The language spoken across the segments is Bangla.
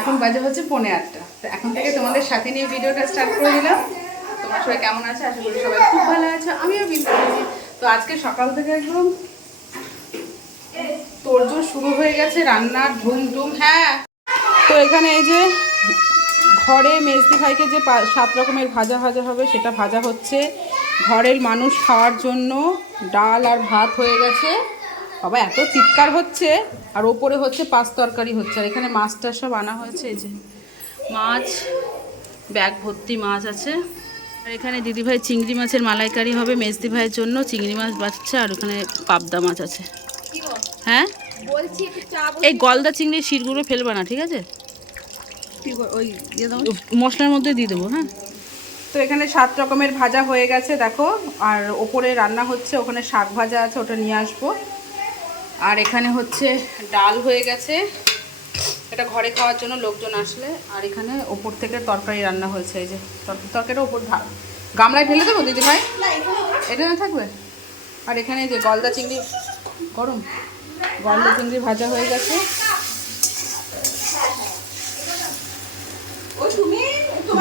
এখন বাজে হচ্ছে পৌনে আটটা। তো এখন থেকে তোমাদের সাথে নিয়ে ভিডিওটা স্টার্ট করে দিলাম। তোমার সবাই কেমন আছে? আশা করি সবাই খুব ভালো আছে। আমিও বিন্দু তো আজকে সকাল থেকে একদম তোড়জোড় শুরু হয়ে গেছে রান্নার ধুম ধুম হ্যাঁ। তো এখানে এই যে ঘরে মেজদি ভাইকে যে সাত রকমের ভাজা ভাজা হবে, সেটা ভাজা হচ্ছে। ঘরের মানুষ খাওয়ার জন্য ডাল আর ভাত হয়ে গেছে। বাবা এত চিৎকার হচ্ছে আর ওপরে হচ্ছে পাঁচ তরকারি হচ্ছে আর এখানে মাছটা সব আনা হয়েছে এই যে মাছ ব্যাগ ভর্তি মাছ আছে। আর এখানে দিদিভাই চিংড়ি মাছের মালাইকারি হবে মেজদি ভাইয়ের জন্য চিংড়ি মাছ বাচ্চা আর ওখানে পাবদা মাছ আছে। হ্যাঁ? বলছি এই গলদা চিংড়ির শিরগুলো ফেলবা না ঠিক আছে? ওই মশলার মধ্যে দিয়ে দেবো হ্যাঁ? তো এখানে সাত রকমের ভাজা হয়ে গেছে দেখো আর ওপরে রান্না হচ্ছে ওখানে শাক ভাজা আছে ওটা নিয়ে আসব। আর এখানে হচ্ছে ডাল হয়ে গেছে। এটা ঘরে খাওয়ার জন্য লোকজন আসলে। আর এখানে ওপর থেকে তরকারি রান্না হয়েছে এই যে তর- তরকারিটা ওপর গামলায় ঢেলে দেবো দিদি ভাই? এটা না থাকবে? আর এখানে যে গলদা চিংড়ি গরম। গলদা চিংড়ি ভাজা হয়ে গেছে।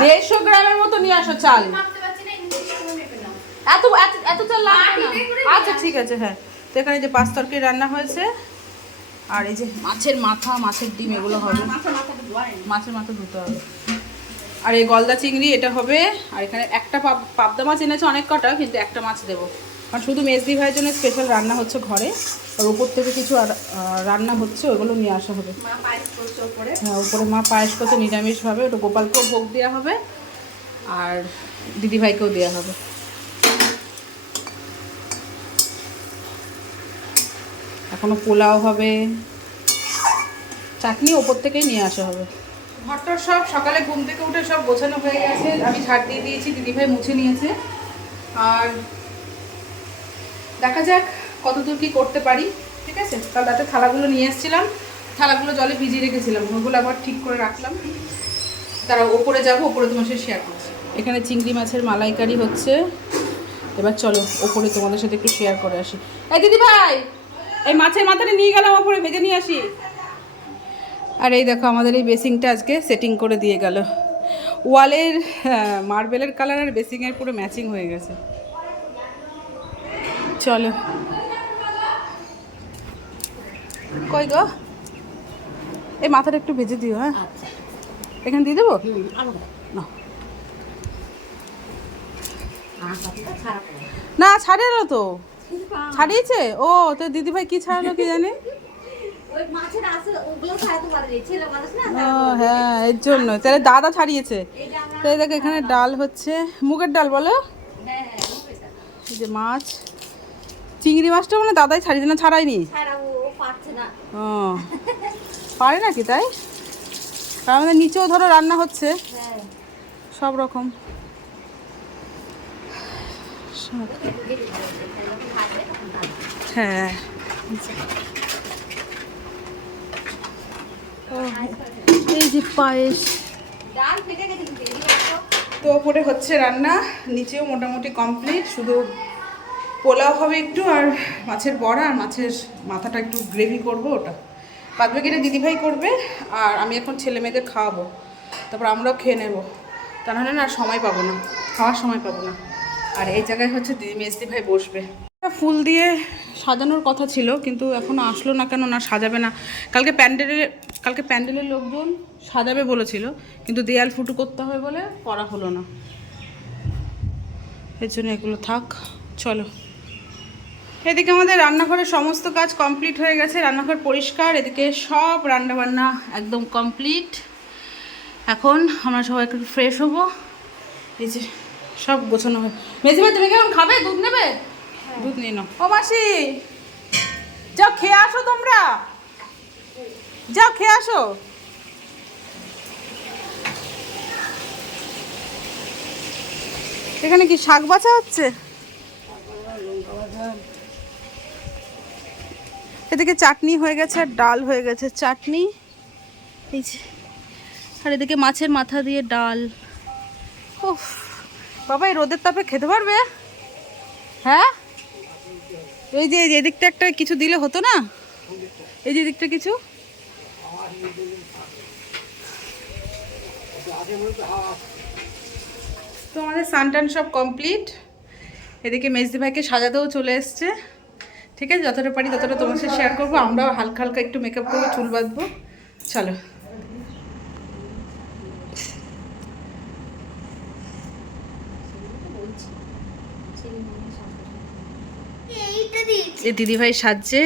দেড়শো গ্রামের মতো নিয়ে আসো চাল। এত এত- চাল লাগবে না। আচ্ছা ঠিক আছে হ্যাঁ। এখানে যে পাঁচ তরকারি রান্না হয়েছে আর এই যে মাছের মাথা মাছের ডিম এগুলো হবে। মাছের মাথা ধুতে হবে। আর এই গলদা চিংড়ি এটা হবে আর এখানে একটা পাব পাবদা মাছ এনেছে অনেক কটা কিন্তু একটা মাছ দেবো। কারণ শুধু মেজদি ভাইয়ের জন্য স্পেশাল রান্না হচ্ছে ঘরে আর উপর থেকে কিছু আর রান্না হচ্ছে ওগুলো নিয়ে আসা হবে। হ্যাঁ উপরে মা পায়েস করতে নিরামিষভাবে ওটা গোপালকেও ভোগ দেওয়া হবে আর দিদিভাইকেও দেওয়া হবে। এখনও পোলাও হবে। চাটনি ওপর থেকেই নিয়ে আসা হবে। ঘরটা সব সকালে ঘুম থেকে উঠে সব গোছানো হয়ে গেছে। আমি ঝাড় দিয়ে দিয়েছি দিদিভাই মুছে নিয়েছে। আর দেখা যাক কতদূর কি করতে পারি ঠিক আছে? কাল রাতে থালাগুলো নিয়ে এসেছিলাম। থালাগুলো জলে ভিজিয়ে রেখেছিলাম। ওগুলো আবার ঠিক করে রাখলাম। তারা ওপরে যাব ওপরে তোমার সাথে শেয়ার করছি। এখানে চিংড়ি মাছের মালাইকারি হচ্ছে। এবার চলো ওপরে তোমাদের সাথে একটু শেয়ার করে আসি। এই দিদি ভাই এই মাছের মাথাটা নিয়ে গেলাম ওপরে ভেজে নিয়ে আসি। আর এই দেখো আমাদের এই বেসিংটা আজকে সেটিং করে দিয়ে গেল। ওয়ালের মার্বেলের কালার আর বেসিংয়ের পুরো ম্যাচিং হয়ে গেছে। চলো। কই গো? এই মাথাটা একটু ভেজে দিও হ্যাঁ? এখানে দিয়ে দেবো? না ছাড়ে না তো। ছাড়িয়েছে? ও তো দিদিভাই কি ছাড়ালো কি জানে? হ্যাঁ এর জন্য। তাহলে দাদা ছাড়িয়েছে। এইটা তো এই দেখো এখানে ডাল হচ্ছে। মুগের ডাল বলো? হ্যাঁ হ্যাঁ। এই যে মাছ। চিংড়ি মাছটা মানে দাদাই ছাড়িয়েছে না ছাড়াইনি ও পারে নাকি তাই? আর আমাদের নিচেও ধরো রান্না হচ্ছে। হ্যাঁ। সব রকম। হ্যাঁ। তো ওপরে হচ্ছে রান্না, নিচেও মোটামুটি কমপ্লিট শুধু পোলাও হবে একটু আর মাছের বড়া আর মাছের মাথাটা একটু গ্রেভি করব ওটা। বাদ বাকিটা দিদিভাই করবে আর আমি এখন ছেলে মেয়েদের খাওয়াবো। তারপর আমরাও খেয়ে নেব। তা নাহলে না আর সময় পাবো না, খাওয়ার সময় পাবো না। আর এই জায়গায় হচ্ছে দিদি মেজদি ভাই বসবে। ফুল দিয়ে সাজানোর কথা ছিল, কিন্তু এখনও আসলো না কেন না সাজাবে না। কালকে প্যান্ডেলের কালকে প্যান্ডেলের লোকজন সাজাবে বলেছিল, কিন্তু দেয়াল ফুটো করতে হবে বলে করা হলো না। এর জন্য এগুলো থাক, চলো। এদিকে আমাদের রান্নাঘরের সমস্ত কাজ কমপ্লিট হয়ে গেছে, রান্নাঘর পরিষ্কার, এদিকে সব রান্নাবান্না একদম কমপ্লিট। এখন আমরা সবাই একটু ফ্রেশ হব। এই যে সব গোছানো মেজি ভাই তুমি কেমন খাবে? দুধ নেবে? দুধ নিয়ে নাও। ও মাসি যাও খেয়ে আসো তোমরা। যাও খেয়ে আসো। এখানে কি শাক বাছা হচ্ছে? এদিকে চাটনি হয়ে গেছে আর ডাল হয়ে গেছে চাটনি। এই যে আর এদিকে মাছের মাথা দিয়ে ডাল। উফ। বাবা, এই রোদের তাপে খেতে পারবে? হ্যাঁ? এই যে এদিকটা একটা কিছু দিলে হতো না? এই যে, এদিকটা কিছু? তো আমাদের সানটান সব কমপ্লিট। এদিকে মেজদি ভাইকে সাজাতেও চলে এসছে। ঠিক আছে, যতটা পারি ততটা তোমার সাথে শেয়ার করব। আমরাও হালকা হালকা একটু মেকআপ করব চুল বাঁধবো। চলো। এই দিদিভাই সাজছে।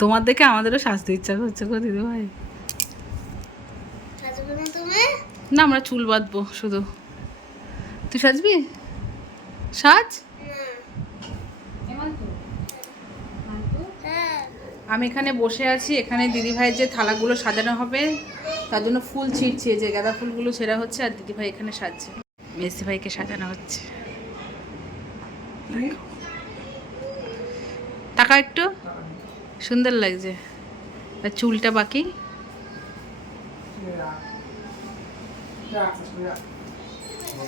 তোমার দেখে আমাদেরও সাজতে ইচ্ছা করছে গো দিদিভাই। সাজাবে না আমরা চুল বাঁধবো শুধু। তুই সাজবি? সাজ। হ্যাঁ। আমি এখানে বসে আছি এখানে দিদিভাইয়ের যে থালাগুলো সাজানো হবে। তার জন্য ফুল ছিঁড়ছে, যে গাঁদা ফুলগুলো ছেঁড়া হচ্ছে আর দিদিভাই এখানে সাজছে। মেসি ভাইকে সাজানো হচ্ছে। টাকা একটু। সুন্দর লাগছে। আর চুলটা বাকি?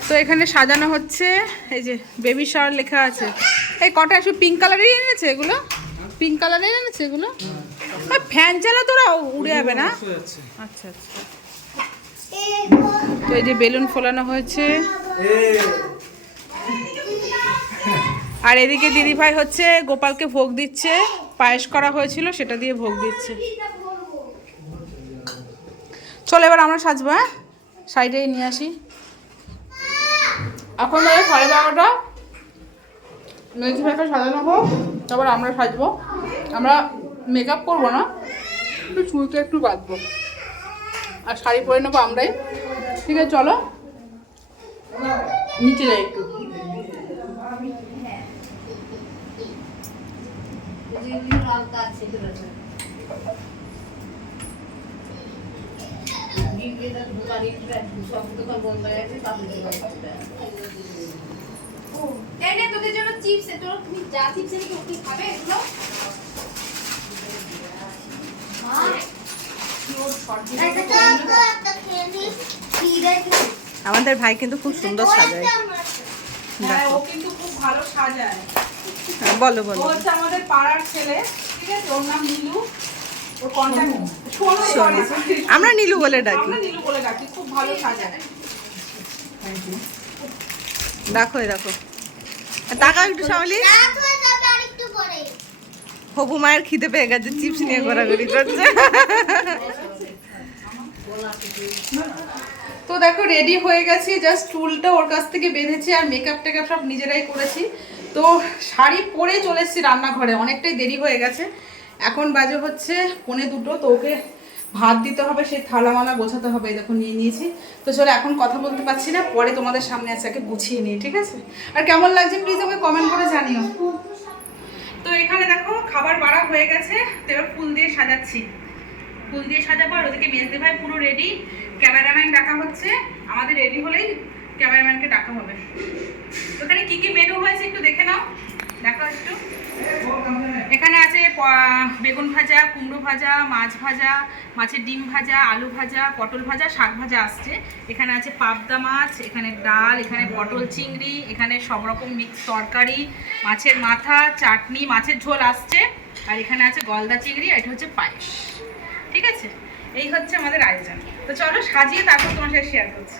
তো এখানে সাজানো হচ্ছে, এই যে বেবি শাওয়ার লেখা আছে। এই কটা একটু পিঙ্ক কালারেরই এনেছে এগুলো? পিঙ্ক কালারের এনেছে এগুলো? ফ্যান চালা তোরা উড়ে যাবে না? আচ্ছা আচ্ছা। তো এই যে বেলুন ফোলানো হয়েছে। আর এদিকে দিদিভাই হচ্ছে গোপালকে ভোগ দিচ্ছে। পায়েস করা হয়েছিল সেটা দিয়ে ভোগ দিচ্ছে। চলো এবার আমরা সাজবো হ্যাঁ? সাইডে নিয়ে আসি। এখন বাজে সাড়ে বারোটা। মেথি ভাইকে সাজানো হোক তারপর আমরা সাজবো। আমরা মেকআপ করব না একটু চুলকে একটু বাঁধবো। আর শাড়ি পরে নেব আমরাই। ঠিক আছে, চলো। নিচে যাই একটু। তোদের জন্য চিপস তোর, তুমি যা চিপস খাবে, এগুলো? আমাদের ভাই কিন্তু খুব সুন্দর সাজায়। হ্যাঁ ও কিন্তু খুব ভালো সাজায়। হ্যাঁ, বলো বলো। হচ্ছে আমাদের পাড়ার ছেলে ঠিক আছে? ওর নাম নীলু। আমরা নীলু বলে ডাকি। আমরা নীলু বলে ডাকি খুব ভালো সাজায়। দেখো দেখো। টাকা একটু সামলি হবু মায়ের খিদে পেয়ে গেছে, চিপস নিয়ে ঘোরাঘুরি করছে। তো দেখো রেডি হয়ে গেছি জাস্ট চুলটা ওর কাছ থেকে বেঁধেছি আর মেকআপ টেকআপ সব নিজেরাই করেছি। তো শাড়ি পরে চলে এসেছি রান্নাঘরে, অনেকটাই দেরি হয়ে গেছে। এখন বাজে হচ্ছে পনে দুটো, তো ওকে ভাত দিতে হবে, সেই থালা মালা গোছাতে হবে দেখো নিয়ে নিয়েছি। তো চলো, এখন কথা বলতে পারছি না, পরে তোমাদের সামনে আছে আগে গুছিয়ে নিই, ঠিক আছে? আর কেমন লাগছে প্লিজ আমাকে কমেন্ট করে জানিও। তো এখানে দেখো খাবার বাড়া হয়ে গেছে, তো এবার ফুল দিয়ে সাজাচ্ছি। ফুল দিয়ে সাজাবো আর ওদেরকে মেজদি ভাই পুরো রেডি ক্যামেরাম্যান ডাকা হচ্ছে। আমাদের রেডি হলেই ক্যামেরাম্যানকে ডাকা হবে। ওখানে কি কি মেনু হয়েছে একটু দেখে নাও। দেখা একটু। এখানে বেগুন ভাজা, কুমড়ো ভাজা, মাছ ভাজা, মাছের ডিম ভাজা, আলু ভাজা, পটল ভাজা, শাক ভাজা আসছে। এখানে আছে পাবদা মাছ, এখানে ডাল, এখানে পটল চিংড়ি, এখানে সব রকম মিক্স তরকারি, মাছের মাথা, চাটনি, মাছের ঝোল আসছে। আর এখানে আছে গলদা চিংড়ি, আর এটা হচ্ছে পায়েস। ঠিক আছে? এই হচ্ছে আমাদের আয়োজন। তো চলো সাজিয়ে তারপর তোমার সাথে শেয়ার করছি।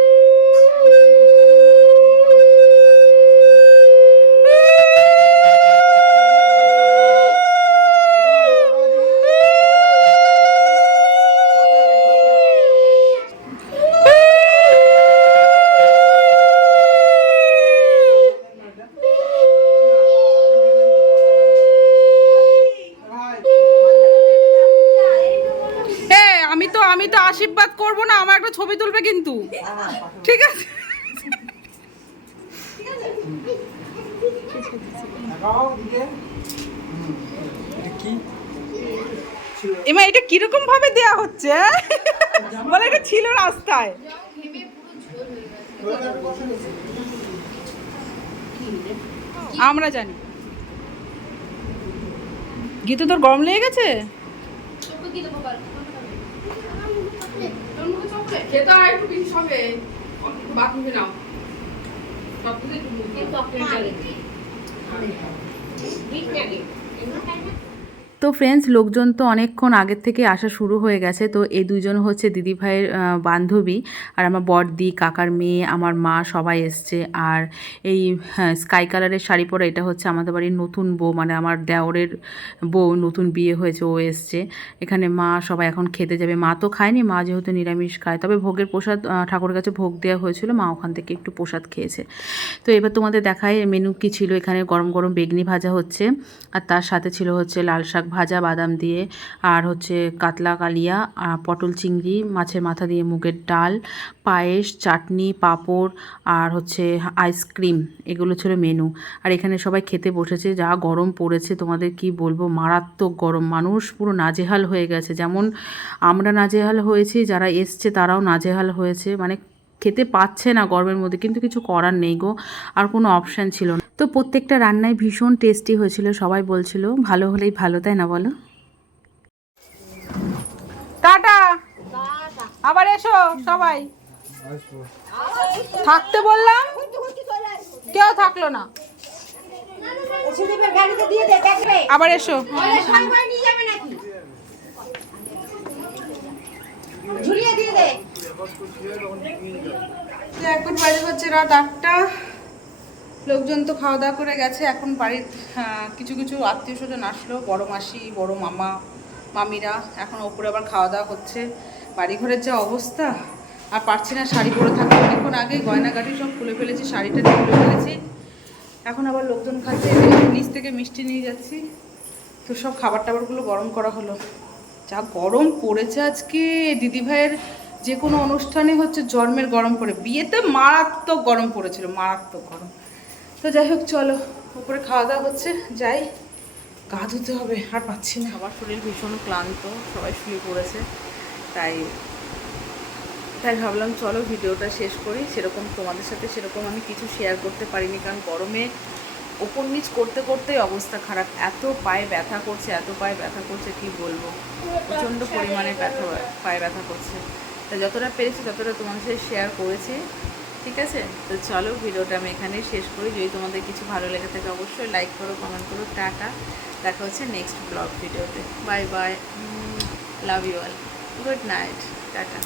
না তো আশীর্বাদ করব না, আমার একটা ছবি তুলবে কিন্তু ঠিক আছে হুম। এটা কীরকম ভাবে দেয়া হচ্ছে? বলে এটা ছিল রাস্তায় আমরা জানি গীত তোর গরম লেগে গেছে খেতে হয় একটু বেশি সঙ্গে বাথরুমে নাও। সব তো ফ্রেন্ডস লোকজন তো অনেকক্ষণ আগের থেকে আসা শুরু হয়ে গেছে। তো এই দুজন হচ্ছে দিদি ভাইয়ের বান্ধবী। আর আমার বড়দি কাকার মেয়ে আমার মা সবাই এসছে। আর এই হ্যাঁ, স্কাই কালারের শাড়ি পরা এটা হচ্ছে আমাদের বাড়ির নতুন বউ মানে আমার দেওরের বউ নতুন বিয়ে হয়েছে ও এসছে। এখানে মা সবাই এখন খেতে যাবে। মা তো খায়নি মা যেহেতু নিরামিষ খায়। তবে ভোগের প্রসাদ ঠাকুরের কাছে ভোগ দেওয়া হয়েছিল। মা ওখান থেকে একটু প্রসাদ খেয়েছে। তো এবার তোমাদের দেখায় মেনু কি ছিল? এখানে গরম গরম বেগনি ভাজা হচ্ছে। আর তার সাথে ছিল হচ্ছে লাল শাক ভাজা বাদাম দিয়ে, আর হচ্ছে কাতলা কালিয়া, আর পটল চিংড়ি, মাছের মাথা দিয়ে মুগের ডাল, পায়েস, চাটনি, পাঁপড়, আর হচ্ছে আইসক্রিম, এগুলো ছিল মেনু। আর এখানে সবাই খেতে বসেছে, যা গরম পড়েছে, তোমাদের কি বলব? মারাত্মক গরম, মানুষ পুরো নাজেহাল হয়ে গেছে। যেমন আমরা নাজেহাল হয়েছি, যারা এসছে তারাও নাজেহাল হয়েছে মানে খেতে পাচ্ছে না গরমের মধ্যে কিন্তু কিছু করার নেই গো আর কোনো অপশান ছিল না। তো প্রত্যেকটা রান্নায় ভীষণ টেস্টি হয়েছিল সবাই বলছিল ভালো হলেই ভালো তাই না বলো? টাটা! আবার এসো সবাই। থাকতে বললাম কেউ থাকল না। আবার এসো সবাই নিয়ে যাবে নাকি ঝুলিয়ে দিয়ে দে। এখন বাজে হচ্ছে রাত আটটা। লোকজন তো খাওয়া দাওয়া করে গেছে। এখন বাড়ির আহ, কিছু কিছু আত্মীয় স্বজন আসলো। বড় মাসি বড় মামা মামিরা। এখন ওপরে আবার খাওয়া দাওয়া হচ্ছে। বাড়িঘরের যা অবস্থা আর পারছি না শাড়ি পরে থাকতে। অনেকক্ষণ আগে গয়নাগাটি সব খুলে ফেলেছি শাড়িটা খুলে ফেলেছি। এখন আবার লোকজন খাচ্ছে। নিচ থেকে মিষ্টি নিয়ে যাচ্ছি। তো সব খাবার টাবারগুলো গরম করা হলো। যা গরম পড়েছে আজকে, দিদিভাইয়ের যে কোনো অনুষ্ঠানে হচ্ছে জন্মের গরম পড়ে, বিয়েতে মারাত্মক গরম পড়েছিল, মারাত্মক গরম। তো যাই হোক, চলো, উপরে খাওয়া দাওয়া হচ্ছে, যাই, গা ধুতে হবে, আর পাচ্ছি না। সবার শরীর ভীষণ ক্লান্ত, সবাই শুয়ে পড়েছে, তাই তাই ভাবলাম চলো ভিডিওটা শেষ করি, সেরকম তোমাদের সাথে সেরকম আমি কিছু শেয়ার করতে পারিনি, কারণ গরমে ওপর নিচ করতে করতেই অবস্থা খারাপ। এত পায়ে ব্যথা করছে, এত পায়ে ব্যথা করছে, কি বলব? প্রচণ্ড পরিমাণে ব্যথা, পায়ে ব্যথা করছে। তা যতটা পেরেছি ততটা তোমাদের সাথে শেয়ার করেছি, ঠিক আছে? তো চলো ভিডিওটা আমি এখানেই শেষ করি। যদি তোমাদের কিছু ভালো লেগে থাকে অবশ্যই লাইক করো কমেন্ট করো। টাটা। দেখা হচ্ছে নেক্সট ব্লগ ভিডিওতে। Bye bye love you all good night tata.